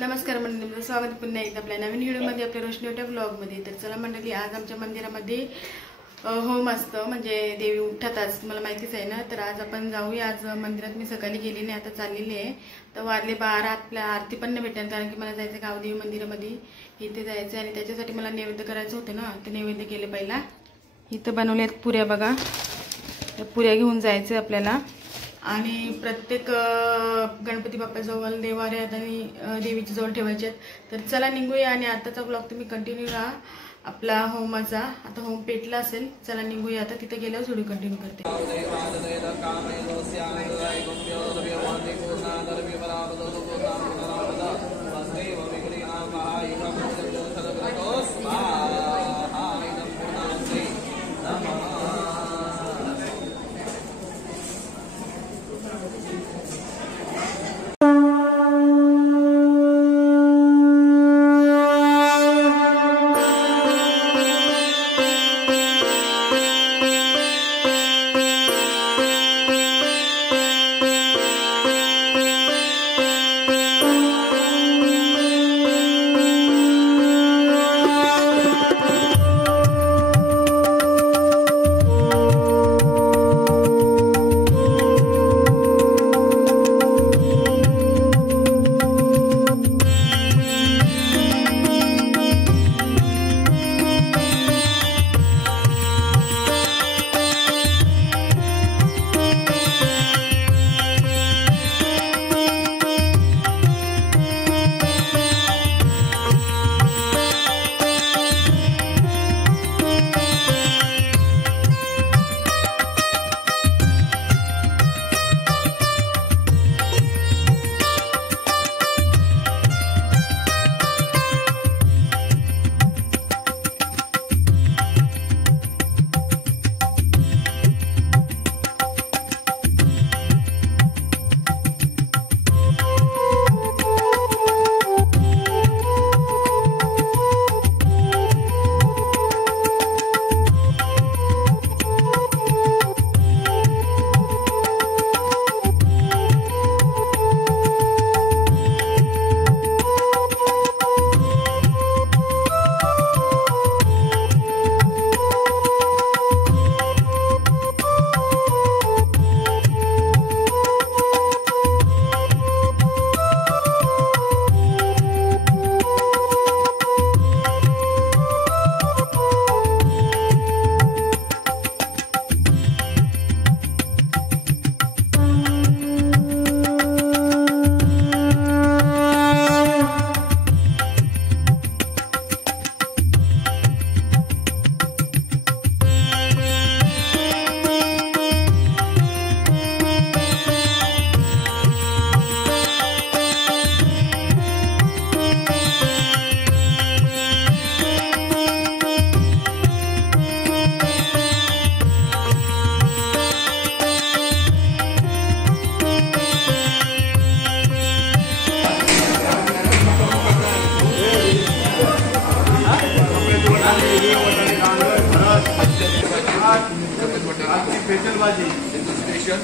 नमस्कार मंडळी, स्वागत पुन्हा एकदा आपल्या नवीन व्हिडिओमध्ये, आपल्या रोशनी होत्या ब्लॉगमध्ये। तर चला मंडळी, आज आमच्या मंदिरामध्ये होम असतं, म्हणजे देवी उठताच, मला माहितीच आहे ना। तर आज आपण जाऊया। आज मंदिरात मी सकाळी गेली नाही, आता चाललेली आहे। तर वाजले 12, आपल्या आरती पण नाही भेटणार, कारण की मला जायचं गावदेवी मंदिरामध्ये, इथे जायचं आणि त्याच्यासाठी मला नैवेद्य करायचं होतं ना। तर नैवेद्य केले पहिला। इथं बनवल्यात पुऱ्या बघा, तर पुऱ्या घेऊन जायचं आपल्याला। आणि प्रत्येक गणपती बाप्पाजवळ देवाऱ्यात आणि देवीच्या जवळ ठेवायचे। तर चला निघूया, आणि आताचा ब्लॉग तुम्ही कंटिन्यू राहा आपला होमाचा। आता होम पेटला असेल, चला निघूया। आता तिथे गेल्यावर व्हिडिओ कंटिन्यू करते। स्पेशल भाजी स्पेशल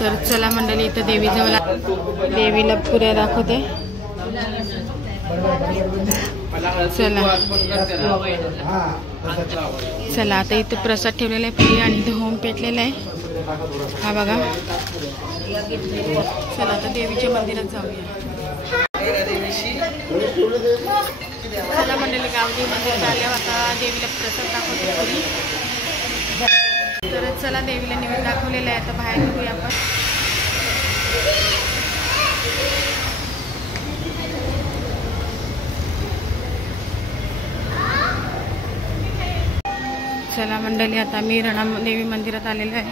तर चला मंडळी, इथं देवी जवळ देवीला पुऱ्या दाखवते. चला आता इथं प्रसाद ठेवलेला आहे पुरी आणि इथं होम पेटलेला आहे. हा बघा. चला आता देवीच्या मंदिरात जाऊया. चला मंडळी, गावदेवी मंदिरात आल्यावर आता देवीला प्रसाद दाखवते पुरी. तर चला देवीला निवेद दाखवलेला आहे. आता बाहेर निघूया आपण. चला मंडळी, आता मी देवी मंदिरात आलेलं आहे.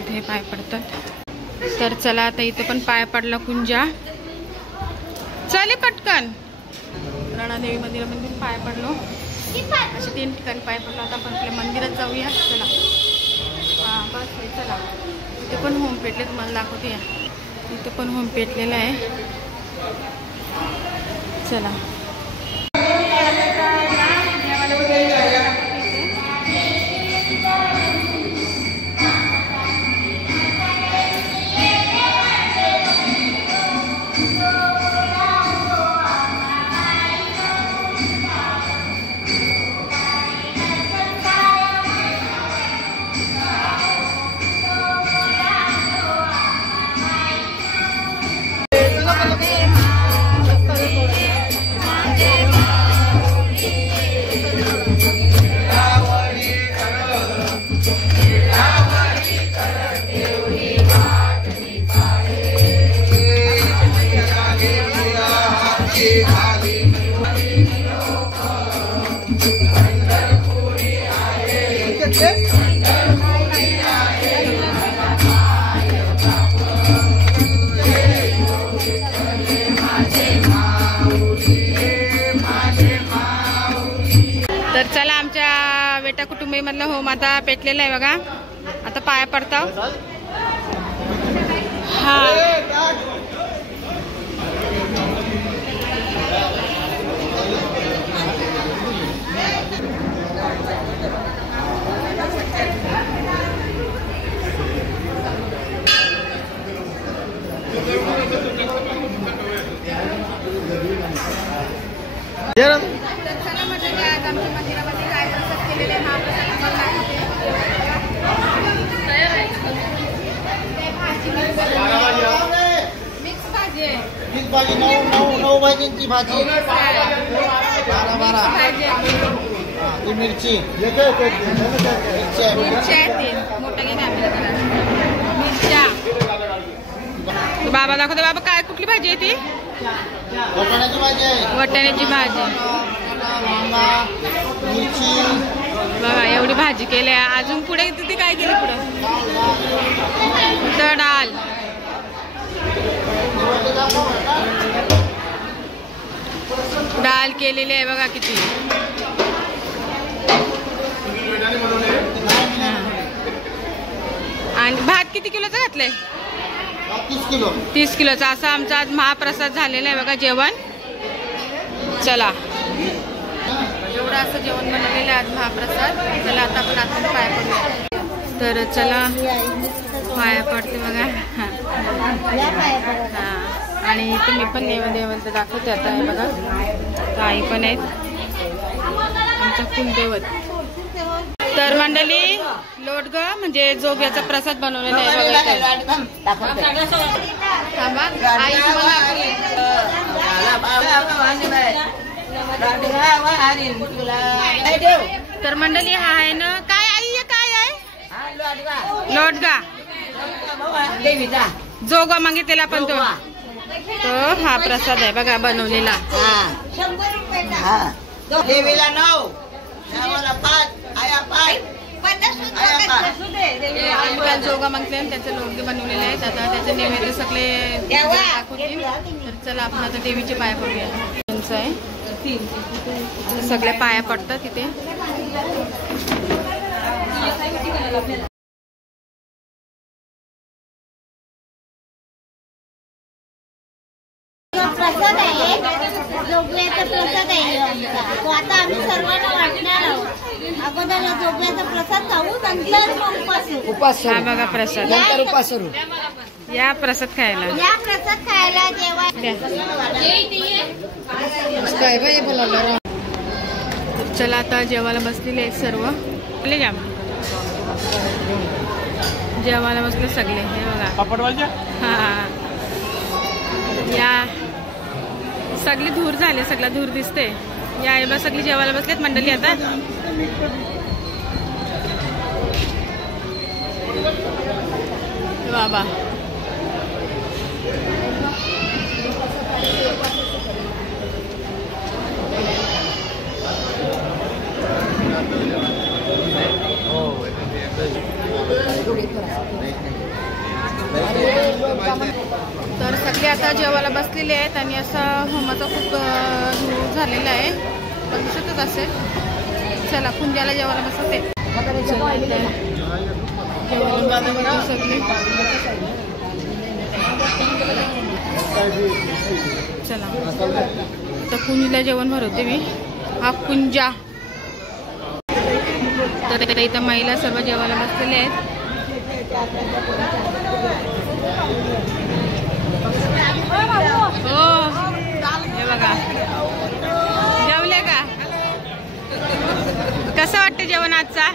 इथे पाय पडतात. तर चला आता इथे पण पाय पडला कुंजा. चले पटकन. देवी मंदिरामध्ये पाय पडलो. असे 3 ठिकाणी पाय पडलो. आता आपण आपल्या मंदिरात जाऊया. चला. हां बस. चला. इथे पण होम पेटले, तुम्हाला दाखवते. या इथे पण होम पेटलेला आहे. चला. तर चला, आमच्या बेटा कुटुंबीमधला होम आता पेटलेला आहे बघा. आता पाया पडता. हा चला म्हटलं की आज आमच्या मंदिरामध्ये काय प्रसाद केलेले आहे. महाप्रसाद मिक्स भाजी आहे. मिक्स भाजी 9 भाजींची भाजी 12 ही मिरची आहेत. मोठं घे मिरच्या. बाबा दाखवते. बाबा काय कुठली भाजी आहे ती? वाटाण्याची भाजी आहे. वाटाण्याची भाजी. मिरची बघा एवढी भाजी केली. अजून पुढे तिथे काय केलं? पुढे डाळ. डाळ केलेली आहे बघा किती. आणि भात किती किलोचा घातलाय? 30 किलोचा. असा आमचा आज महाप्रसाद झालेला आहे बघा जेवण. चला, एवढं असं जेवण बनवलेलं आहे आज महाप्रसाद. चला आता आपण आतून पाया पडूया. तर चला पाया पडते बघा. हां, आणि इथे मी पण देवदेवत दाखवते आता. आहे बघा, ताई पण आहेत आमचा कुलदैवत. तर मंडळी, लोटग म्हणजे जोग्याचा प्रसाद बनवलेला आहे बघा. तर मंडळी हा आहे ना, काय आई काय आहे? लोटगा जोगा मागितलेला पण तो हा प्रसाद आहे बघा बनवलेला. देवीला 9 जोगा मागले त्याचे लोटगे बनवलेले आहेत. आता त्याचे नैवेद्य सगळे दाखवतील. तर चला आपण आता देवीचे पाया पडूया. त्यांचं आहे, सगळे पाया पडतात तिथे. प्रसाद आहे, जोगव्याचा प्रसाद आहे आमचा. तो आता आम्ही सर्वांना वाटणार आहोत. अगोदर जोगव्याचा प्रसाद खाऊ, नंतर मग उपास. हा बघा प्रसाद. नंतर उपास सुरू. या प्रसाद खायला. या प्रसाद खायला जेव्हा चला आता जेवायला बसलेले आहेत सर्व. जेवायला बसले सगळे. हे बघा हा या सगळी धूर झाले, सगळा धूर दिसते. या हे बघ सगळी जेवायला बसलेत मंडळी आता. बाबा तर सगळे आता जेवायला बसलेले आहेत आणि असं होमाचा खूप धूर झालेला आहे, पण दिसतच असेल. चला कुंजाला जेवायला बसते. सगळे चला आता कुंजीला जेवण भरवते मी. हा कुंजा. तर इथं महिला सर्व जेवायला बसलेले आहेत. हो हे बघा जेवले का? कसं वाटतं जेवण आजचा?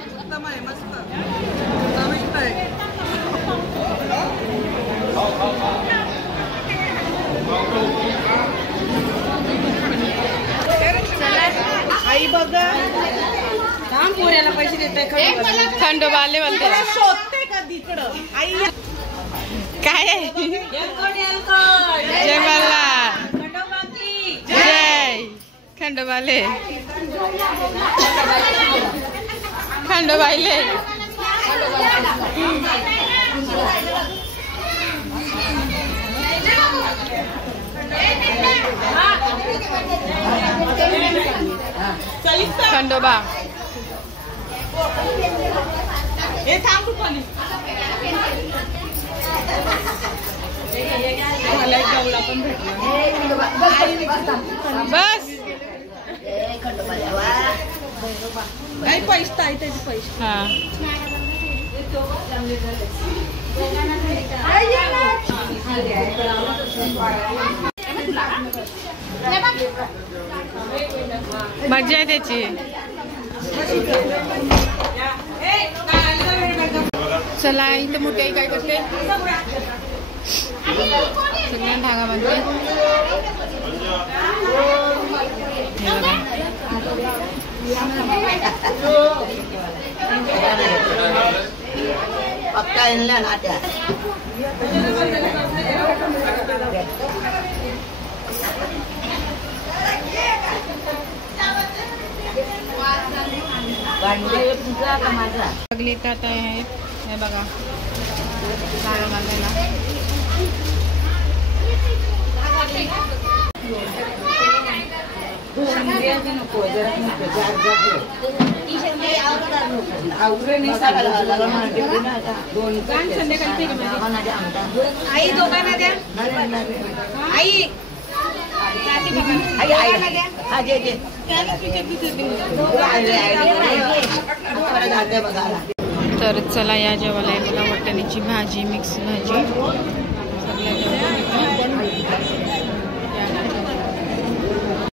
आई बघा काम पोऱ्याला पैसे देते. खंडोबा आले बोलते. शोधते का तिकडं आई काय जय मला जय खंडोबाले खंडोबाईले. खंडोबा हे थांब रुपाली. बस काही पैसे आहे त्याचे पैसे. हा मजा आहे त्याची. चला इथं मोठी आई काय करते? सगळ्यांना धागा बांधते. पक्का इनला नाट्या. सगळे आता आहेत. हे बघा धागा बांधायला. आई दोघांना द्या. आई तर चला या जेवायला आहे बघा वाटाण्याची भाजी, मिक्स भाजी. सगळ्या